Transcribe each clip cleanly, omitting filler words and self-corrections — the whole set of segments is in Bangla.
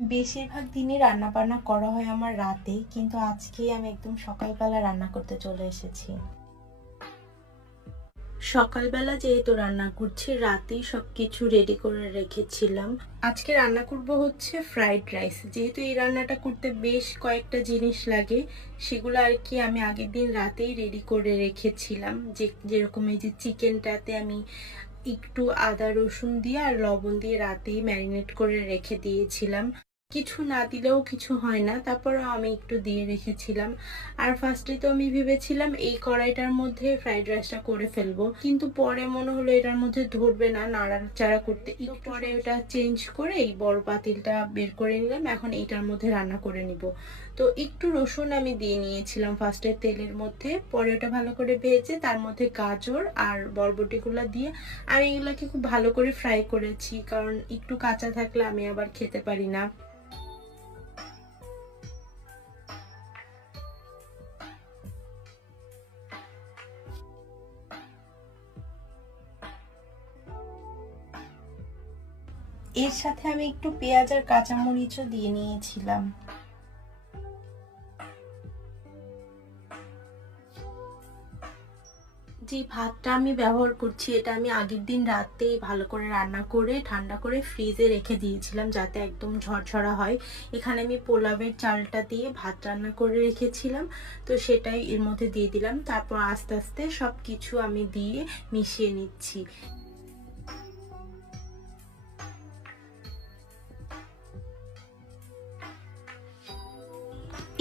বেশিরভাগ দিনই রান্নাবান্না করা হয় আমার রাতে, কিন্তু আজকে আমি একদম সকালবেলা রান্না করতে চলে এসেছি। সকালবেলা যেহেতু রান্না করছি, রাতেই সবকিছু রেডি করে রেখেছিলাম। আজকে রান্না করব হচ্ছে ফ্রাইড রাইস। যেহেতু এই রান্নাটা করতে বেশ কয়েকটা জিনিস লাগে, সেগুলো আর কি আমি আগের দিন রাতেই রেডি করে রেখেছিলাম। যেরকম এই যে চিকেনটাতে আমি একটু আদা রসুন দিয়ে আর লবণ দিয়ে রাতেই ম্যারিনেট করে রেখে দিয়েছিলাম। কিছু না দিলেও কিছু হয় না, তারপরেও আমি একটু দিয়ে রেখেছিলাম। আর ফার্স্টে তো আমি ভেবেছিলাম এই কড়াইটার মধ্যে ফ্রাইড রাইসটা করে ফেলবো, কিন্তু পরে মনে হলো এটার মধ্যে ধরবে না নাড়াচাড়া করতে, একটু পরে ওটা চেঞ্জ করে এই বড় পাতিলটা বের করে নিলাম। এখন এইটার মধ্যে রান্না করে নিব। তো একটু রসুন আমি দিয়ে নিয়েছিলাম ফার্স্টে তেলের মধ্যে, পরে ওটা ভালো করে ভেজে তার মধ্যে গাজর আর বরবটিগুলো দিয়ে আমি এগুলোকে খুব ভালো করে ফ্রাই করেছি, কারণ একটু কাঁচা থাকলে আমি আবার খেতে পারি না। এর সাথে আমি একটু পেঁয়াজ আর কাঁচামরিচও দিয়ে নিয়েছিলাম। যে ভাতটা আমি ব্যবহার করছি, এটা আমি আগের দিন রাতেই ভালো করে রান্না করে ঠান্ডা করে ফ্রিজে রেখে দিয়েছিলাম, যাতে একদম ঝরঝরা হয়। এখানে আমি পোলাওয়ের চালটা দিয়ে ভাত রান্না করে রেখেছিলাম, তো সেটাই এর মধ্যে দিয়ে দিলাম। তারপর আস্তে আস্তে সব কিছু আমি দিয়ে মিশিয়ে নিচ্ছি।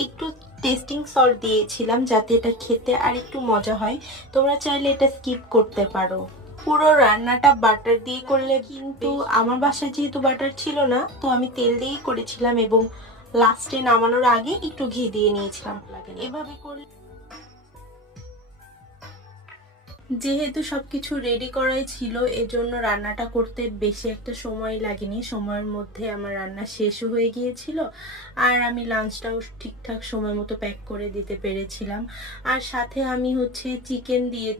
একটু টেস্টিং সল্ট দিয়েছিলাম যাতে এটা খেতে আর একটু মজা হয়। তোমরা চাইলে এটা স্কিপ করতে পারো। পুরো রান্নাটা বাটার দিয়ে করলে, কিন্তু আমার বাসায় যেহেতু বাটার ছিল না, তো আমি তেল দিয়েই করেছিলাম এবং লাস্টে নামানোর আগে একটু ঘি দিয়ে নিয়েছিলাম। এভাবে করলে, যেহেতু সবকিছু রেডি করাই ছিল, এজন্য রান্নাটা করতে বেশি একটা সময় লাগেনি। সময়ের মধ্যে আমার রান্না শেষও হয়ে গিয়েছিল, আর আমি লাঞ্চটাও ঠিকঠাক সময় মতো প্যাক করে দিতে পেরেছিলাম। আর সাথে আমি হচ্ছে চিকেন দিয়ে